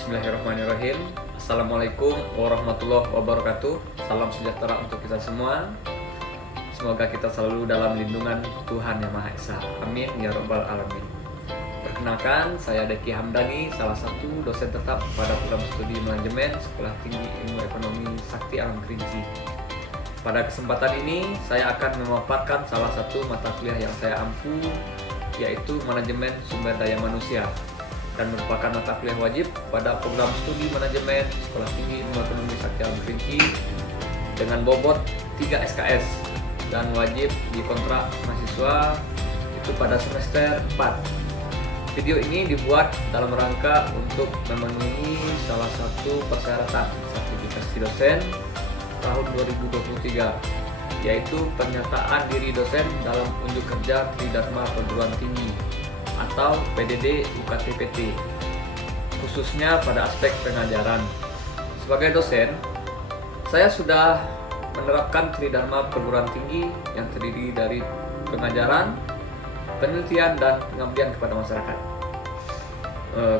Bismillahirrahmanirrahim. Assalamualaikum warahmatullahi wabarakatuh. Salam sejahtera untuk kita semua. Semoga kita selalu dalam lindungan Tuhan Yang Maha Esa. Amin ya rabbal alamin. Perkenalkan, saya Deki Hamdani, salah satu dosen tetap pada program studi manajemen Sekolah Tinggi Ilmu Ekonomi Sakti Alam Kerinci. Pada kesempatan ini, saya akan memaparkan salah satu mata kuliah yang saya ampu, yaitu Manajemen Sumber Daya Manusia, dan merupakan mata kuliah wajib pada program studi manajemen Sekolah Tinggi Ilmu Ekonomi Sakti Alam Kerinci dengan bobot 3 SKS dan wajib dikontrak mahasiswa itu pada semester 4. Video ini dibuat dalam rangka untuk memenuhi salah satu persyaratan sertifikasi dosen tahun 2023, yaitu pernyataan diri dosen dalam unjuk kerja Tridharma Perguruan Tinggi atau PDD UKT-PT, khususnya pada aspek pengajaran. Sebagai dosen, saya sudah menerapkan Tridharma Perguruan Tinggi yang terdiri dari pengajaran, penelitian, dan pengabdian kepada masyarakat.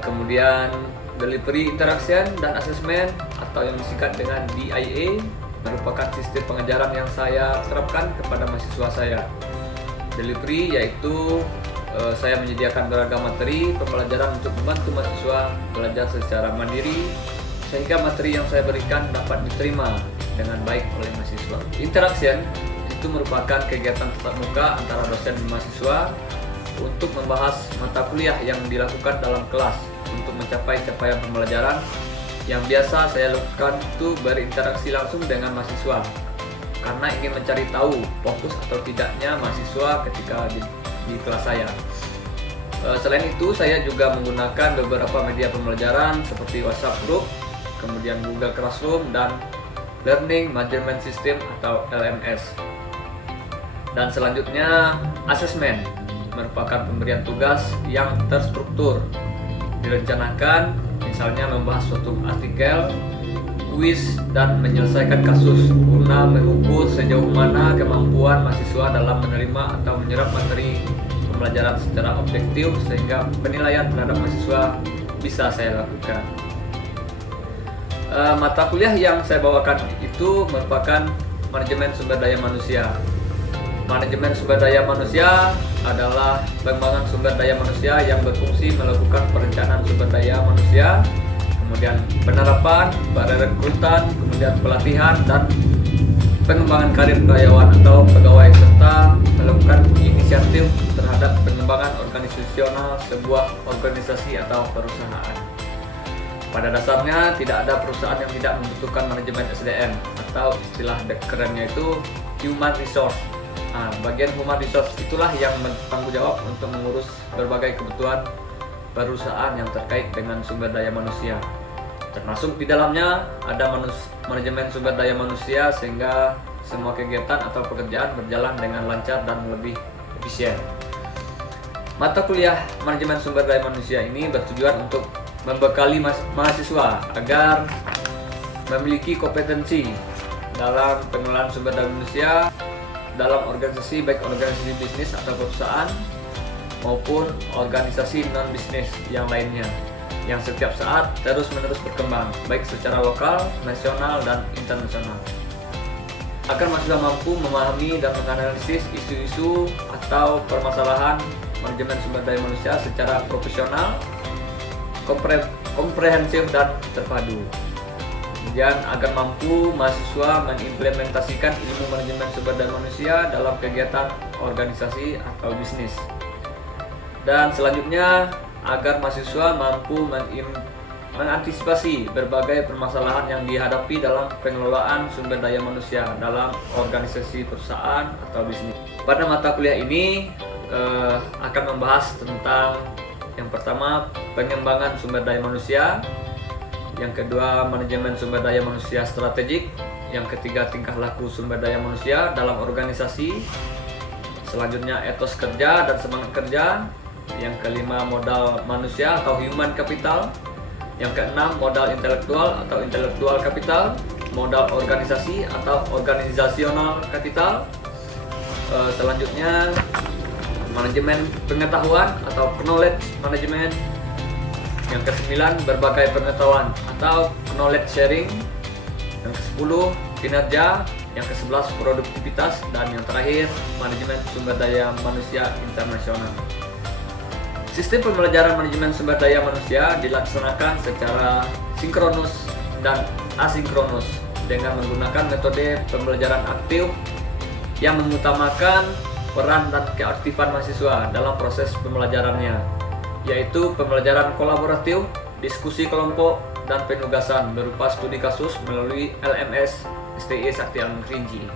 Kemudian delivery interaction dan assessment atau yang disingkat dengan DIA merupakan sistem pengajaran yang saya terapkan kepada mahasiswa saya. Delivery yaitu saya menyediakan beragam materi pembelajaran untuk membantu mahasiswa belajar secara mandiri sehingga materi yang saya berikan dapat diterima dengan baik oleh mahasiswa. Interaction itu merupakan kegiatan tatap muka antara dosen dan mahasiswa untuk membahas mata kuliah yang dilakukan dalam kelas untuk mencapai capaian pembelajaran. Yang biasa saya lakukan itu berinteraksi langsung dengan mahasiswa karena ingin mencari tahu fokus atau tidaknya mahasiswa ketika di kelas saya. Selain itu, saya juga menggunakan beberapa media pembelajaran seperti WhatsApp Group, kemudian Google Classroom, dan Learning Management System atau LMS. Dan selanjutnya, assessment merupakan pemberian tugas yang terstruktur, direncanakan, misalnya membahas suatu artikel, kuis, dan menyelesaikan kasus guna mengukur sejauh mana kemampuan mahasiswa dalam menerima atau menyerap materi pembelajaran secara objektif sehingga penilaian terhadap mahasiswa bisa saya lakukan. Mata kuliah yang saya bawakan itu merupakan Manajemen Sumber Daya Manusia. Manajemen sumber daya manusia adalah pengembangan sumber daya manusia yang berfungsi melakukan perencanaan sumber daya manusia, kemudian penerapan, perekrutan, kemudian pelatihan, dan pengembangan karir karyawan atau pegawai, serta melakukan inisiatif terhadap pengembangan organisasional sebuah organisasi atau perusahaan. Pada dasarnya, tidak ada perusahaan yang tidak membutuhkan manajemen SDM atau istilah kerennya itu human resource. Bagian human resource itulah yang bertanggung jawab untuk mengurus berbagai kebutuhan perusahaan yang terkait dengan sumber daya manusia. Termasuk di dalamnya ada manajemen sumber daya manusia sehingga semua kegiatan atau pekerjaan berjalan dengan lancar dan lebih efisien. Mata kuliah manajemen sumber daya manusia ini bertujuan untuk membekali mahasiswa agar memiliki kompetensi dalam pengelolaan sumber daya manusia dalam organisasi, baik organisasi bisnis atau perusahaan maupun organisasi non-bisnis yang lainnya, yang setiap saat terus-menerus berkembang, baik secara lokal, nasional, dan internasional. Agar mahasiswa mampu memahami dan menganalisis isu-isu atau permasalahan manajemen sumber daya manusia secara profesional, komprehensif, dan terpadu. Kemudian agar mampu mahasiswa mengimplementasikan ilmu manajemen sumber daya manusia dalam kegiatan organisasi atau bisnis. Dan selanjutnya, agar mahasiswa mampu mengantisipasi berbagai permasalahan yang dihadapi dalam pengelolaan sumber daya manusia dalam organisasi perusahaan atau bisnis. Pada mata kuliah ini akan membahas tentang yang pertama, pengembangan sumber daya manusia, yang kedua, manajemen sumber daya manusia strategik, yang ketiga, tingkah laku sumber daya manusia dalam organisasi, selanjutnya etos kerja dan semangat kerja, yang kelima, modal manusia atau human capital, yang keenam, modal intelektual atau intellectual capital, modal organisasi atau organizational capital, selanjutnya manajemen pengetahuan atau knowledge management, Yang ke-9, berbagai pengetahuan atau knowledge sharing. Yang ke-10, kinerja. Yang ke-11, produktivitas. Dan yang terakhir, manajemen sumber daya manusia internasional. Sistem pembelajaran manajemen sumber daya manusia dilaksanakan secara sinkronus dan asinkronus dengan menggunakan metode pembelajaran aktif yang mengutamakan peran dan keaktifan mahasiswa dalam proses pembelajarannya, yaitu pembelajaran kolaboratif, diskusi kelompok, dan penugasan berupa studi kasus melalui LMS STI Sakti Alam Kerinci.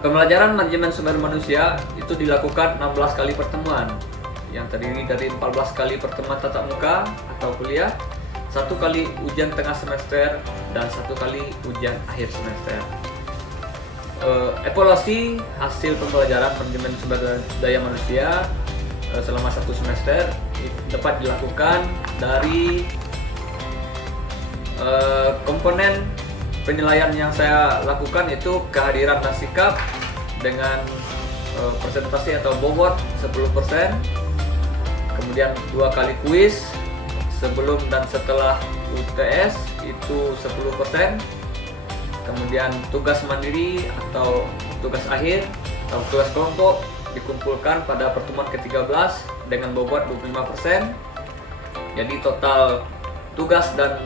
Pembelajaran manajemen sumber manusia itu dilakukan 16 kali pertemuan yang terdiri dari 14 kali pertemuan tatap muka atau kuliah, 1 kali ujian tengah semester, dan 1 kali ujian akhir semester. Evaluasi hasil pembelajaran manajemen sumber daya manusia selama 1 semester dapat dilakukan dari komponen penilaian yang saya lakukan itu kehadiran dan sikap dengan presentasi atau bobot 10%, kemudian 2 kali kuis sebelum dan setelah UTS itu 10%, kemudian tugas mandiri atau tugas akhir atau tugas kelompok dikumpulkan pada pertemuan ke-13 dengan bobot 25%. Jadi total tugas dan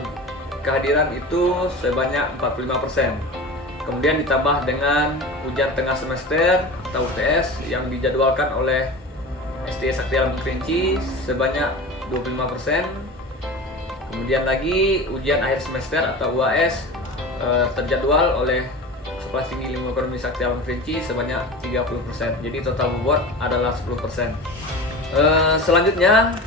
kehadiran itu sebanyak 45%. Kemudian ditambah dengan ujian tengah semester atau UTS yang dijadwalkan oleh STI Sakti Alam Kerinci sebanyak 25%. Kemudian lagi ujian akhir semester atau UAS terjadwal oleh Sekolah Tinggi Ilmu Ekonomi Sakti Alam Kerinci sebanyak 30%. Jadi total bobot adalah 10%. Selanjutnya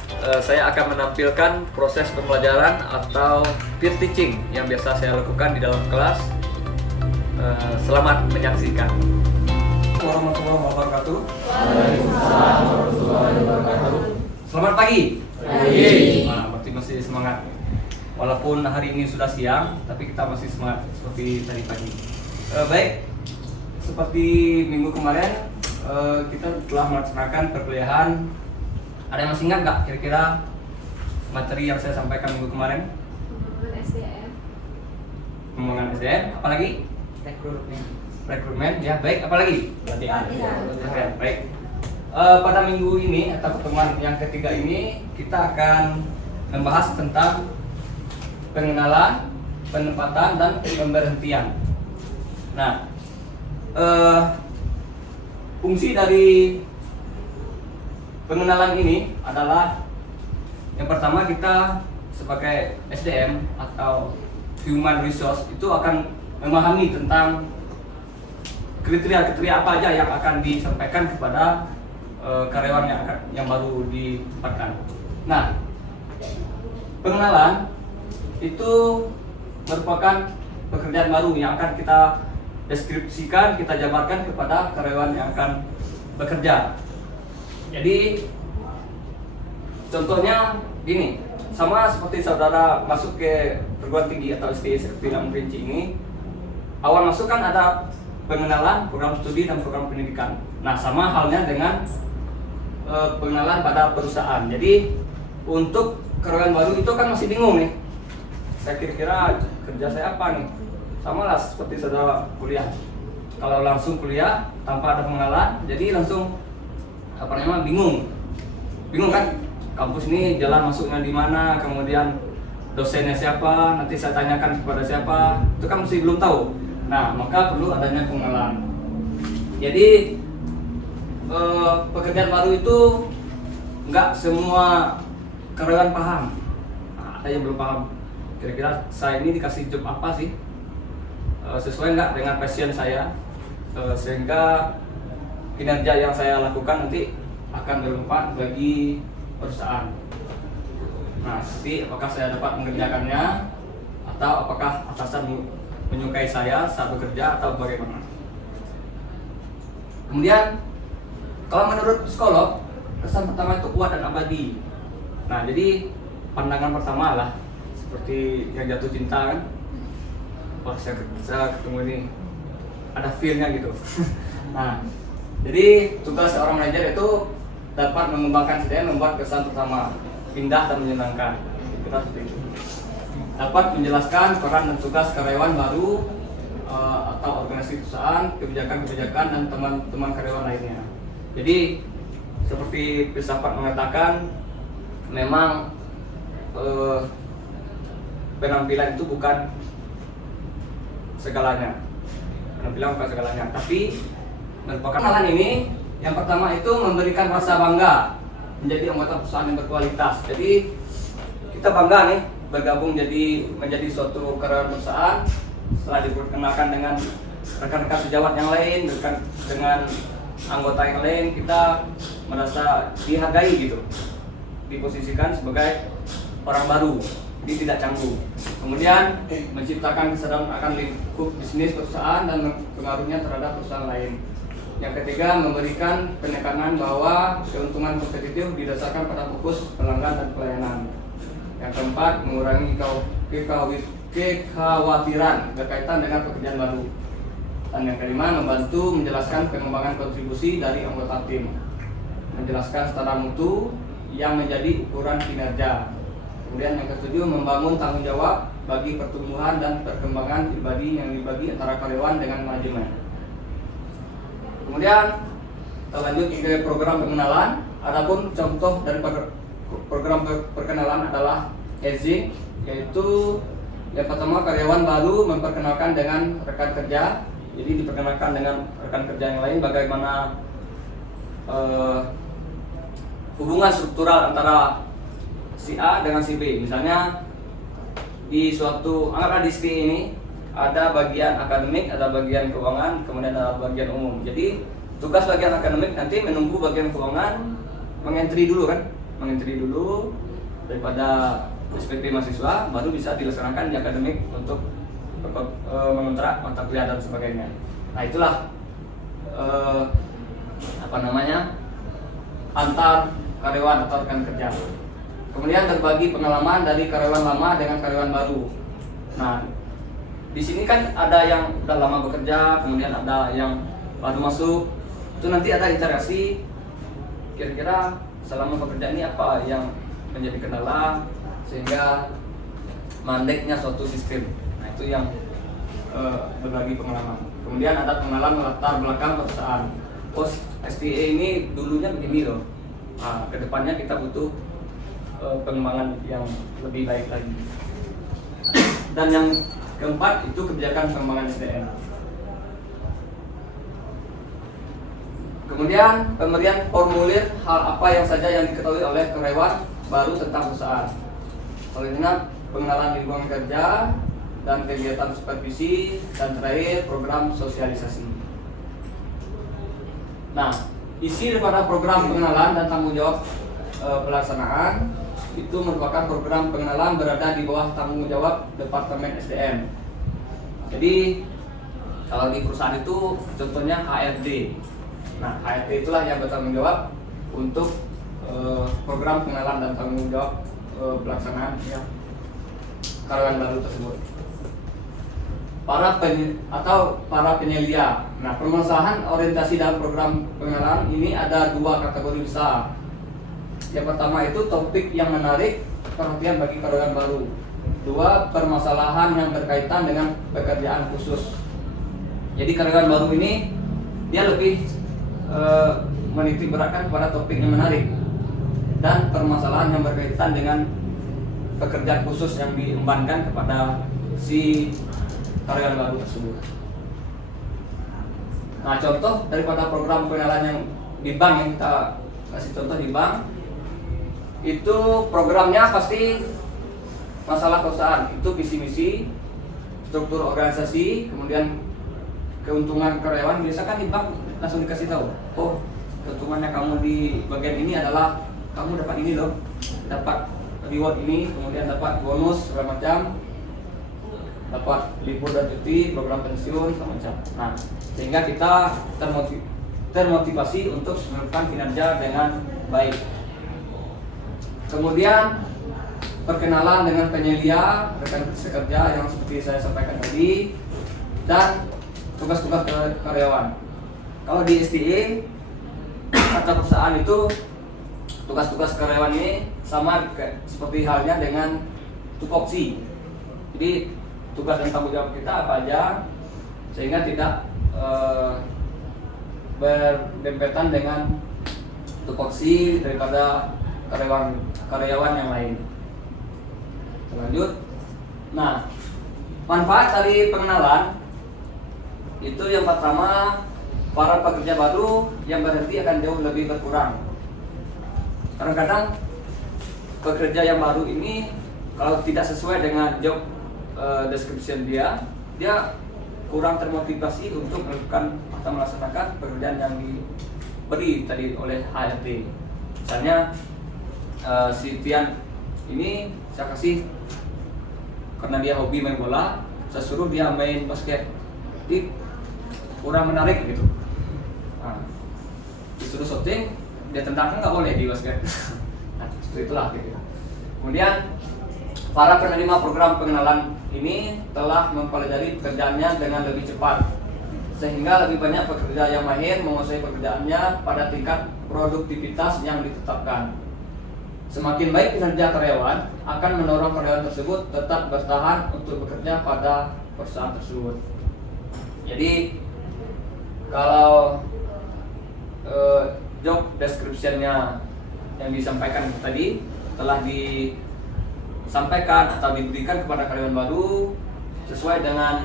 saya akan menampilkan proses pembelajaran atau peer teaching yang biasa saya lakukan di dalam kelas. Selamat menyaksikan. Warahmatullahi wabarakatuh. Waalaikumsalam warahmatullahi wabarakatuh. Selamat pagi. Pagi. Nah, berarti masih semangat. Walaupun hari ini sudah siang, tapi kita masih semangat seperti tadi pagi. Baik, seperti minggu kemarin kita telah melaksanakan perkuliahan. Ada yang masih ingat nggak kira-kira materi yang saya sampaikan minggu kemarin? Pengembangan SDM. Pengembangan SDM, apalagi? Rekrutmen, ya baik. Apalagi? Latihan. Baik. Pada minggu ini atau pertemuan yang ketiga ini kita akan membahas tentang pengenalan, penempatan, dan pemberhentian. Nah, fungsi dari pengenalan ini adalah yang pertama, kita sebagai SDM atau Human Resource itu akan memahami tentang kriteria-kriteria apa aja yang akan disampaikan kepada karyawan yang baru ditempatkan. Nah, pengenalan itu merupakan pekerjaan baru yang akan kita deskripsikan, kita jabarkan kepada karyawan yang akan bekerja. Jadi contohnya gini, sama seperti saudara masuk ke perguruan tinggi atau STI Sakti Alam Kerinci ini, awal masuk kan ada pengenalan, program studi, dan program pendidikan. Nah, sama halnya dengan pengenalan pada perusahaan. Jadi untuk karyawan baru itu kan masih bingung nih, saya kira-kira kerja saya apa nih? Sama lah seperti saudara kuliah. Kalau langsung kuliah tanpa ada pengenalan, jadi langsung bingung kan? Kampus ini jalan masuknya di mana, kemudian dosennya siapa, nanti saya tanyakan kepada siapa, itu kan masih belum tahu. Nah, maka perlu adanya pengenalan. Jadi pekerjaan baru itu nggak semua karyawan paham. Nah, ada yang belum paham. Kira-kira saya ini dikasih job apa sih? Sesuai nggak dengan passion saya? Sehingga kinerja yang saya lakukan nanti akan bermanfaat bagi perusahaan. Nah, nanti apakah saya dapat mengerjakannya atau apakah atasan menyukai saya saat bekerja atau bagaimana? Kemudian, kalau menurut psikolog, kesan pertama itu kuat dan abadi. Nah, jadi pandangan pertama lah seperti yang jatuh cinta kan. Wah, saya ketemu ini ada feel-nya gitu. Nah, jadi tugas seorang manajer itu dapat mengembangkan SDM, membuat kesan pertama indah dan menyenangkan. kira seperti itu. Dapat menjelaskan peran dan tugas karyawan baru atau organisasi perusahaan, kebijakan-kebijakan dan teman-teman karyawan lainnya. Jadi seperti filsafat mengatakan, memang penampilan itu bukan segalanya. Penampilan bukan segalanya, tapi merupakan hal ini. Yang pertama itu memberikan rasa bangga menjadi anggota perusahaan yang berkualitas. Jadi kita bangga nih bergabung menjadi suatu karyawan perusahaan. Setelah diperkenalkan dengan rekan-rekan sejawat yang lain, dengan anggota yang lain, kita merasa dihargai gitu, diposisikan sebagai orang baru, jadi tidak canggung. Kemudian menciptakan kesadaran akan lingkup bisnis perusahaan dan pengaruhnya terhadap perusahaan lain. Yang ketiga, memberikan penekanan bahwa keuntungan kompetitif didasarkan pada fokus pelanggan dan pelayanan. Yang keempat, mengurangi kekhawatiran berkaitan dengan pekerjaan baru. Dan yang kelima, membantu menjelaskan pengembangan kontribusi dari anggota tim, menjelaskan standar mutu yang menjadi ukuran kinerja. Kemudian yang ketujuh, membangun tanggung jawab bagi pertumbuhan dan perkembangan pribadi yang dibagi antara karyawan dengan manajemen. Kemudian kita lanjut ke program pengenalan. Adapun contoh dari program perkenalan adalah hazing, yaitu yang pertama karyawan baru memperkenalkan dengan rekan kerja. Jadi diperkenalkan dengan rekan kerja yang lain bagaimana hubungan struktural antara si A dengan si B. Misalnya di suatu anggaplah di ST ini ada bagian akademik, ada bagian keuangan, kemudian ada bagian umum. Jadi tugas bagian akademik nanti menunggu bagian keuangan mengentry dulu kan, mengentry dulu daripada SPP mahasiswa, baru bisa dilaksanakan di akademik untuk mengontrak mata kuliah dan sebagainya. Nah itulah antar karyawan atau rekan kerja. Kemudian berbagi pengalaman dari karyawan lama dengan karyawan baru. Nah di sini kan ada yang udah lama bekerja, kemudian ada yang baru masuk. Itu nanti ada interaksi. Kira-kira selama bekerja ini apa yang menjadi kendala sehingga mandeknya suatu sistem. Nah itu yang berbagi pengalaman. Kemudian ada pengenalan latar belakang perusahaan. Oh, STA ini dulunya begini loh. Nah, kedepannya kita butuh pengembangan yang lebih baik lagi. Dan yang keempat itu kebijakan pengembangan SDM. Kemudian pemberian formulir hal apa yang saja yang diketahui oleh karyawan baru tentang perusahaan. Selanjutnya pengenalan lingkungan kerja dan kegiatan supervisi, dan terakhir program sosialisasi. Nah, isi daripada program pengenalan dan tanggung jawab pelaksanaan itu merupakan program pengenalan berada di bawah tanggung jawab Departemen SDM. Jadi kalau di perusahaan itu contohnya HRD. Nah, HRD itulah yang bertanggung jawab untuk program pengenalan dan tanggung jawab pelaksanaan ya, karyawan baru tersebut. Para penyelia. Nah, permasalahan orientasi dalam program pengenalan ini ada dua kategori besar. Yang pertama itu topik yang menarik perhatian bagi karyawan baru. Dua, permasalahan yang berkaitan dengan pekerjaan khusus. Jadi karyawan baru ini dia lebih menitik beratkan kepada topik yang menarik dan permasalahan yang berkaitan dengan pekerjaan khusus yang diembankan kepada si karyawan baru tersebut. Nah, contoh daripada program pengenalan yang di bank yang kita kasih contoh di bank, itu programnya pasti masalah perusahaan, itu visi misi, struktur organisasi, kemudian keuntungan karyawan. Biasa kan di bank langsung dikasih tahu, oh keuntungannya kamu di bagian ini adalah kamu dapat ini loh, dapat reward ini, kemudian dapat bonus segala macam, dapat libur dan cuti, program pensiun segala macam. Nah, sehingga kita termotivasi untuk melakukan kinerja dengan baik. Kemudian perkenalan dengan penyelia, rekan kerja yang seperti saya sampaikan tadi, dan tugas-tugas karyawan. Kalau di STA atau perusahaan itu tugas-tugas karyawan ini sama seperti halnya dengan tupoksi. Jadi tugas dan tanggung jawab kita apa aja sehingga tidak berdempetan dengan tupoksi daripada karyawan yang lain. Lanjut. Nah, manfaat dari pengenalan itu yang pertama, para pekerja baru yang berhenti akan jauh lebih berkurang. Kadang-kadang pekerja yang baru ini kalau tidak sesuai dengan job description dia kurang termotivasi untuk melakukan atau melaksanakan pekerjaan yang diberi tadi oleh HRD. Misalnya si Tian ini saya kasih karena dia hobi main bola, saya suruh dia main basket, jadi kurang menarik gitu. Nah, disuruh shooting, dia tendang kan nggak boleh di basket. Nah, seperti itulah gitu. Kemudian para penerima program pengenalan ini telah mempelajari pekerjaannya dengan lebih cepat, sehingga lebih banyak pekerja yang mahir menguasai pekerjaannya pada tingkat produktivitas yang ditetapkan. Semakin baik kinerja karyawan akan mendorong karyawan tersebut tetap bertahan untuk bekerja pada perusahaan tersebut. Jadi kalau job description-nya yang disampaikan tadi telah disampaikan atau diberikan kepada karyawan baru sesuai dengan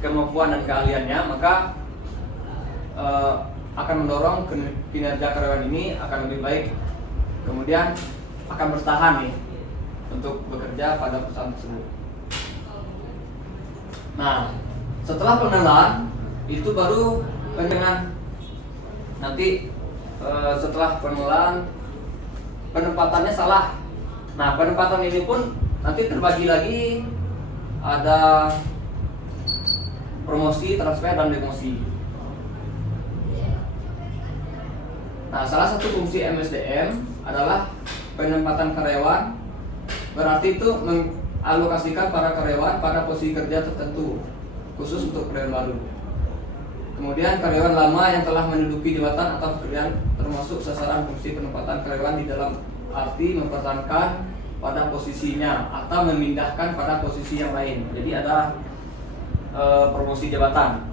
kemampuan dan keahliannya, maka akan mendorong kinerja karyawan ini akan lebih baik, kemudian akan bertahan nih untuk bekerja pada perusahaan tersebut. Nah, setelah pengenalan itu baru dengan nanti setelah pengenalan penempatannya salah. Nah, penempatan ini pun nanti terbagi lagi, ada promosi, transfer, dan demosi. Nah, salah satu fungsi MSDM adalah penempatan karyawan, berarti itu mengalokasikan para karyawan pada posisi kerja tertentu khusus untuk karyawan baru. Kemudian karyawan lama yang telah menduduki jabatan atau pekerjaan termasuk sasaran fungsi penempatan karyawan di dalam arti mempertahankan pada posisinya atau memindahkan pada posisi yang lain. Jadi ada promosi jabatan.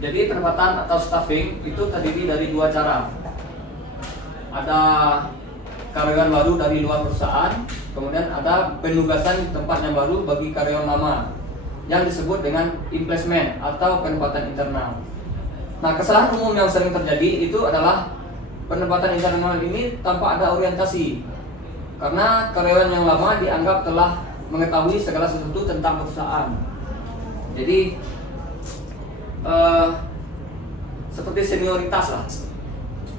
Jadi penempatan atau staffing itu terdiri dari dua cara. Ada karyawan baru dari luar perusahaan, kemudian ada penugasan di tempat yang baru bagi karyawan lama yang disebut dengan placement atau penempatan internal. Nah, kesalahan umum yang sering terjadi itu adalah penempatan internal ini tanpa ada orientasi, karena karyawan yang lama dianggap telah mengetahui segala sesuatu tentang perusahaan. Jadi seperti senioritas lah.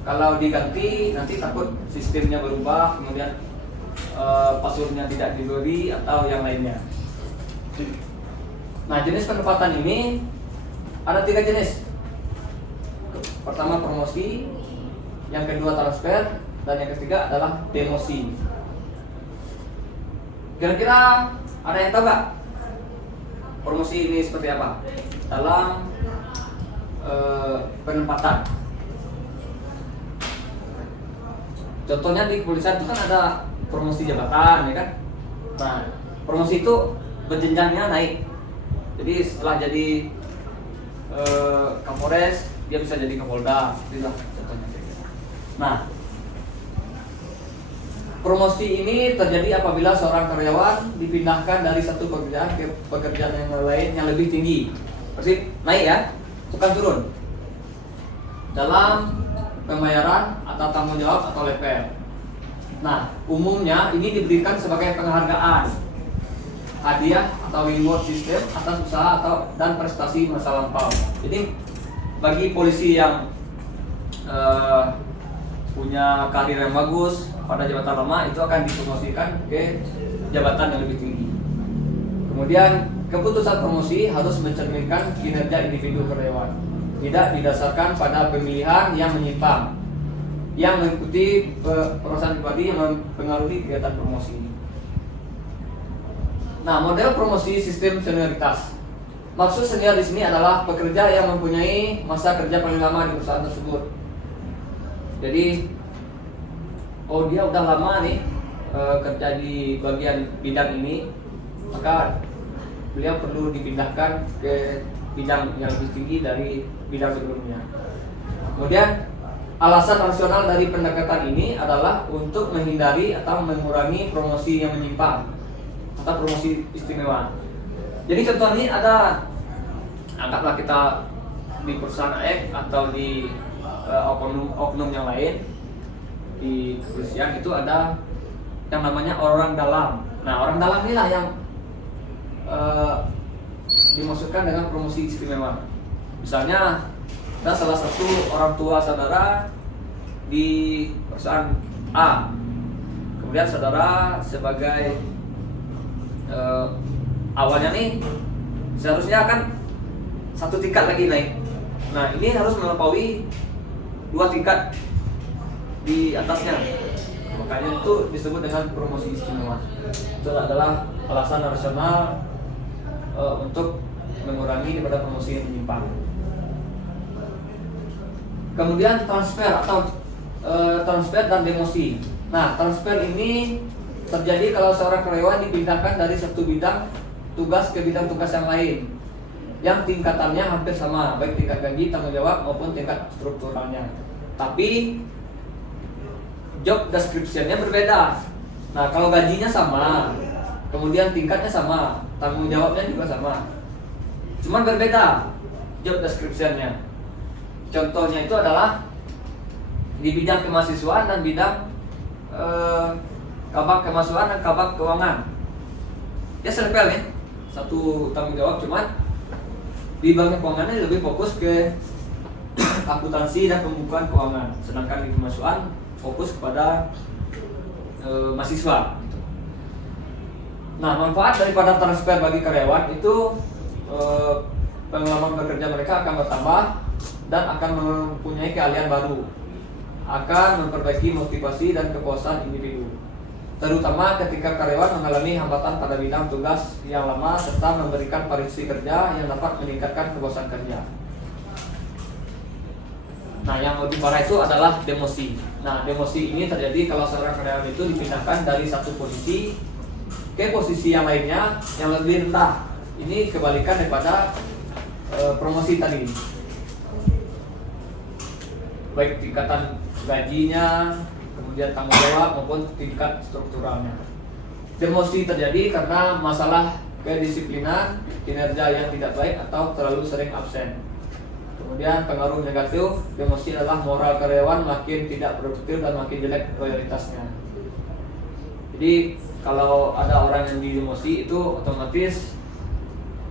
Kalau diganti nanti takut sistemnya berubah, kemudian passwordnya tidak diberi atau yang lainnya. Nah, jenis penempatan ini ada 3 jenis. Pertama promosi, yang kedua transfer, dan yang ketiga adalah demosi. Kira-kira ada yang tahu nggak promosi ini seperti apa dalam penempatan? Contohnya di kepolisian itu kan ada promosi jabatan, ya kan? Nah, promosi itu berjenjangnya naik. Jadi setelah jadi Kapolres, dia bisa jadi Kapolda, itulah contohnya. Nah, promosi ini terjadi apabila seorang karyawan dipindahkan dari satu pekerjaan ke pekerjaan yang lain yang lebih tinggi. Pasti naik ya, bukan turun. Dalam pembayaran atau tanggung jawab atau level. Nah, umumnya ini diberikan sebagai penghargaan, hadiah atau reward system atas usaha dan prestasi masa lampau. Jadi bagi polisi yang punya karir yang bagus pada jabatan lama itu akan dipromosikan ke jabatan yang lebih tinggi. Kemudian keputusan promosi harus mencerminkan kinerja individu karyawan, tidak didasarkan pada pemilihan yang menyimpang, yang mengikuti perusahaan pribadi yang mempengaruhi kegiatan promosi. Nah, model promosi sistem senioritas. Maksud senior di sini adalah pekerja yang mempunyai masa kerja paling lama di perusahaan tersebut. Jadi, oh dia udah lama nih kerja di bagian bidang ini, maka beliau perlu dipindahkan ke bidang yang lebih tinggi dari bidang sebelumnya. Kemudian alasan rasional dari pendekatan ini adalah untuk menghindari atau mengurangi promosi yang menyimpang atau promosi istimewa. Jadi contoh ini ada, anggaplah kita di perusahaan X atau di oknum yang lain di kepolisian, itu ada yang namanya orang dalam. Nah, orang dalam inilah yang dimaksudkan dengan promosi istimewa. Misalnya ada salah satu orang tua saudara di perusahaan A, kemudian saudara sebagai awalnya nih seharusnya kan satu tingkat lagi naik. Nah, ini harus melampaui 2 tingkat di atasnya. Makanya itu disebut dengan promosi istimewa. Itu adalah alasan rasional untuk mengurangi daripada promosi yang menyimpang. Kemudian transfer atau transfer dan demosi. Nah, transfer ini terjadi kalau seorang karyawan dipindahkan dari satu bidang tugas ke bidang tugas yang lain yang tingkatannya hampir sama, baik tingkat gaji, tanggung jawab maupun tingkat strukturalnya. Tapi job description-nya berbeda. Nah, kalau gajinya sama, kemudian tingkatnya sama, tanggung jawabnya juga sama, cuman berbeda job description-nya. Contohnya itu adalah di bidang kemahasiswaan dan bidang kabak kemahasiswaan dan kabak keuangan. Ya serempel ya, satu tanggung jawab, cuman di bidang keuangannya lebih fokus ke akuntansi dan pembukuan keuangan, sedangkan di kemahasiswaan fokus kepada mahasiswa. Nah, manfaat daripada transfer bagi karyawan itu pengalaman bekerja mereka akan bertambah dan akan mempunyai keahlian baru, akan memperbaiki motivasi dan kepuasan individu, terutama ketika karyawan mengalami hambatan pada bidang tugas yang lama serta memberikan variasi kerja yang dapat meningkatkan kepuasan kerja. Nah, yang lebih parah itu adalah demosi. Nah, demosi ini terjadi kalau seorang karyawan itu dipindahkan dari satu posisi ke posisi yang lainnya yang lebih rendah. Ini kebalikan daripada promosi tadi. Baik tingkatan gajinya, kemudian tanggung jawab maupun tingkat strukturalnya. Demosi terjadi karena masalah kedisiplinan, kinerja yang tidak baik atau terlalu sering absen. Kemudian pengaruh negatif demosi adalah moral karyawan makin tidak produktif dan makin jelek loyalitasnya. Jadi kalau ada orang yang didemosi itu otomatis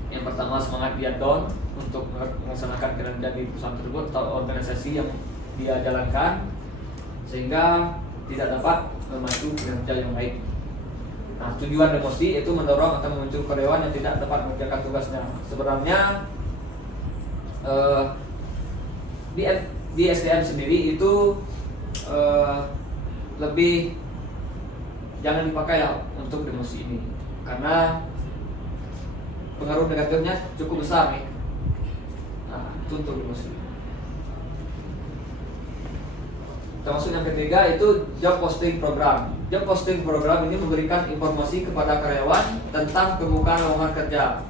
yang pertama semangat dia down untuk melaksanakan kinerja di perusahaan tersebut atau organisasi yang dia jalankan, sehingga tidak dapat memacu kinerja yang baik. Nah, tujuan demosi itu mendorong atau memicu karyawan yang tidak dapat mengerjakan tugasnya. Sebenarnya di SDM sendiri itu lebih jangan dipakai ya untuk demosi ini, karena pengaruh negatifnya cukup besar nih. Nah, itu untuk demosi. Termasuk yang ketiga itu job posting program. Job posting program ini memberikan informasi kepada karyawan tentang pembukaan lowongan kerja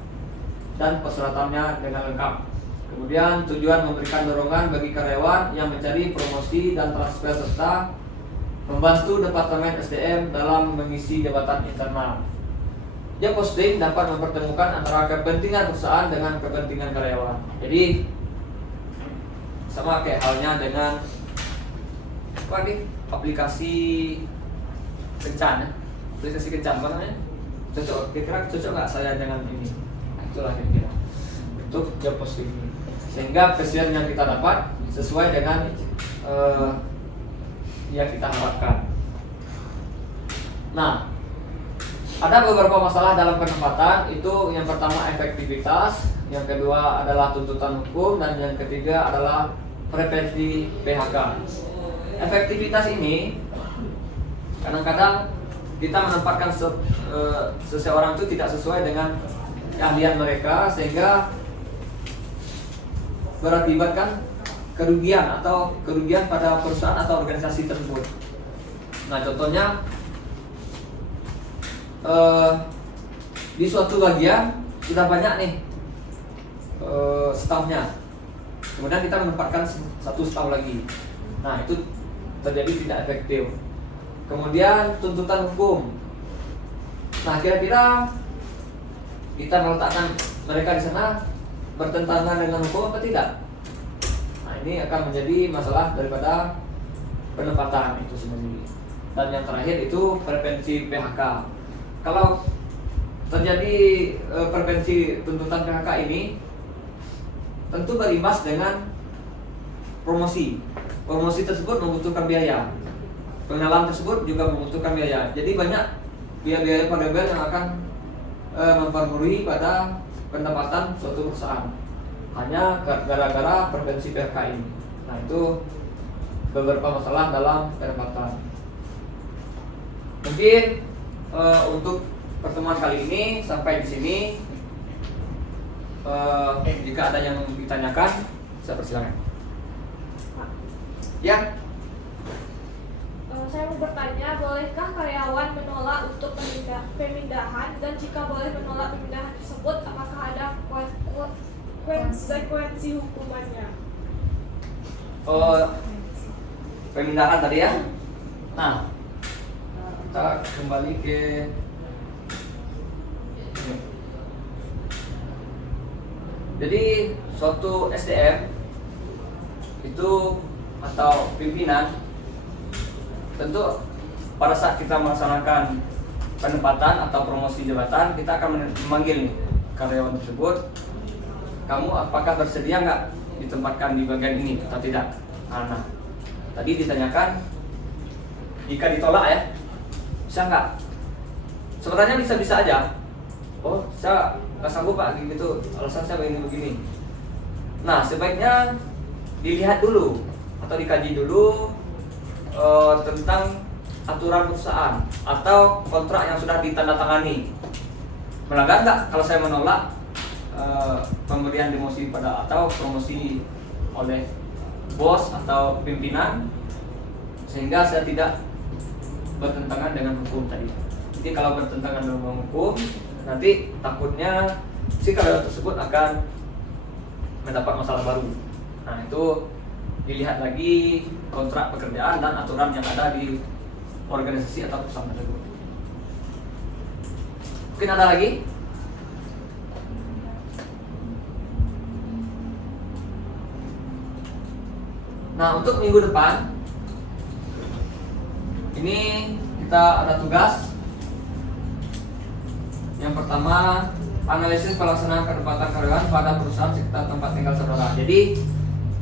dan persyaratannya dengan lengkap. Kemudian tujuan memberikan dorongan bagi karyawan yang mencari promosi dan transfer serta membantu Departemen SDM dalam mengisi jabatan internal. Job posting dapat mempertemukan antara kepentingan perusahaan dengan kepentingan karyawan. Jadi sama kayak halnya dengan apa nih, aplikasi kencan ya, aplikasi kencan apa namanya, cocok, kira-kira cocok nggak saya dengan ini? Nah, itulah kira-kira untuk job posting ini, sehingga kesian yang kita dapat sesuai dengan yang kita harapkan. Nah, ada beberapa masalah dalam penempatan. Itu yang pertama efektivitas, yang kedua adalah tuntutan hukum, dan yang ketiga adalah prevensi PHK. Efektivitas ini kadang-kadang kita menempatkan seseorang itu tidak sesuai dengan keahlian mereka, sehingga berakibatkan kerugian pada perusahaan atau organisasi tersebut. Nah, contohnya di suatu bagian sudah banyak nih stafnya, kemudian kita menempatkan satu staf lagi. Nah, itu terjadi tidak efektif. Kemudian tuntutan hukum. Nah, kira-kira kita meletakkan mereka di sana bertentangan dengan hukum apa tidak? Nah, ini akan menjadi masalah daripada penempatan itu sendiri. Dan yang terakhir itu prevensi PHK. Kalau terjadi prevensi tuntutan PHK ini tentu berimbas dengan promosi. Promosi tersebut membutuhkan biaya. Pengenalan tersebut juga membutuhkan biaya. Jadi banyak biaya-biaya variabel yang akan mempengaruhi pada pendapatan suatu perusahaan. Hanya gara-gara prevensi PHK ini. Nah, itu beberapa masalah dalam pendapatan. Mungkin untuk pertemuan kali ini sampai di sini. Jika ada yang ditanyakan, saya persilakan. Ya. Saya mau bertanya, bolehkah karyawan menolak untuk pemindahan, dan jika boleh menolak pemindahan tersebut, apakah ada konsekuensi hukumannya? Pemindahan tadi ya. Nah, kita kembali ke ini. Jadi suatu SDM itu atau pimpinan, tentu pada saat kita melaksanakan penempatan atau promosi jabatan, kita akan memanggil nih karyawan tersebut, kamu apakah bersedia nggak ditempatkan di bagian ini atau tidak? Nah, tadi ditanyakan, jika ditolak ya, bisa nggak? Sebenarnya bisa-bisa aja. Oh, saya nggak sanggup Pak, gitu. Alasan saya begini. Nah, sebaiknya dilihat dulu atau dikaji dulu tentang aturan perusahaan atau kontrak yang sudah ditandatangani. Melanggar nggak kalau saya menolak pemberian demosi pada atau promosi oleh bos atau pimpinan, sehingga saya tidak bertentangan dengan hukum tadi. Jadi kalau bertentangan dengan hukum, nanti takutnya si karyawan tersebut akan mendapat masalah baru. Nah, itu dilihat lagi kontrak pekerjaan dan aturan yang ada di organisasi atau perusahaan tersebut. Mungkin ada lagi? Nah, untuk minggu depan ini kita ada tugas. Yang pertama, analisis pelaksanaan penempatan karyawan pada perusahaan sekitar tempat tinggal saudara. Jadi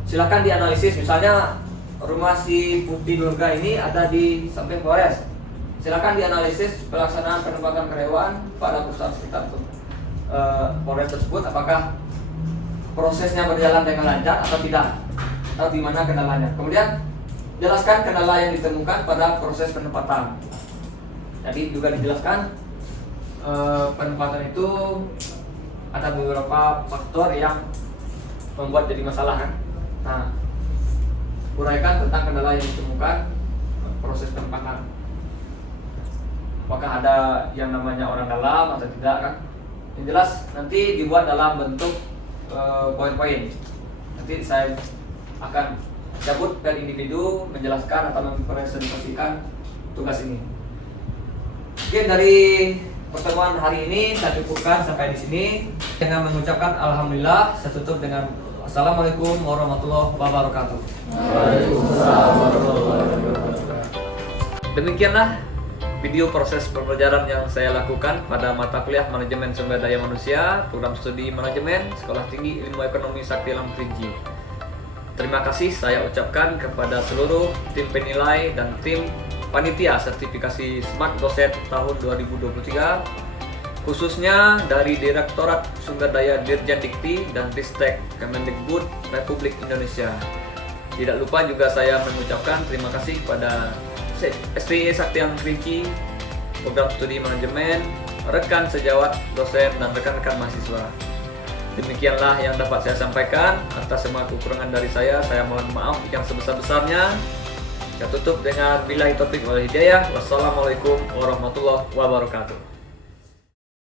silakan dianalisis, misalnya rumah si Putih Durga ini ada di samping Polres. Silakan dianalisis pelaksanaan penempatan karyawan pada perusahaan sekitar Polres tersebut, apakah prosesnya berjalan dengan lancar atau tidak, atau di mana kendalanya. Kemudian jelaskan kendala yang ditemukan pada proses penempatan. Jadi juga dijelaskan penempatan itu ada beberapa faktor yang membuat jadi masalah kan. Nah, uraikan tentang kendala yang ditemukan proses penempatan. Apakah ada yang namanya orang dalam atau tidak kan? Yang jelas nanti dibuat dalam bentuk poin-poin. Nanti saya akan cabut per individu menjelaskan atau mempresentasikan tugas ini. Mungkin dari pertemuan hari ini saya cukupkan sampai di sini dengan mengucapkan alhamdulillah. Saya tutup dengan assalamualaikum warahmatullahi wabarakatuh. Waalaikumsalam warahmatullahi wabarakatuh. Demikianlah video proses pembelajaran yang saya lakukan pada mata kuliah Manajemen Sumber Daya Manusia, Program Studi Manajemen, Sekolah Tinggi Ilmu Ekonomi Sakti Alam Kerinci. Terima kasih saya ucapkan kepada seluruh tim penilai dan tim panitia sertifikasi Smart Dosen tahun 2023, khususnya dari Direktorat Sumber Daya Dirjen Dikti dan Ristek Kemendikbud Republik Indonesia. Tidak lupa juga saya mengucapkan terima kasih kepada STI Sakti Alam Kerinci, Program Studi Manajemen, rekan sejawat dosen dan rekan-rekan mahasiswa. Demikianlah yang dapat saya sampaikan. Atas semua kekurangan dari saya mohon maaf yang sebesar-besarnya. Saya tutup dengan billahi taufik wal hidayah. Wassalamualaikum warahmatullahi wabarakatuh.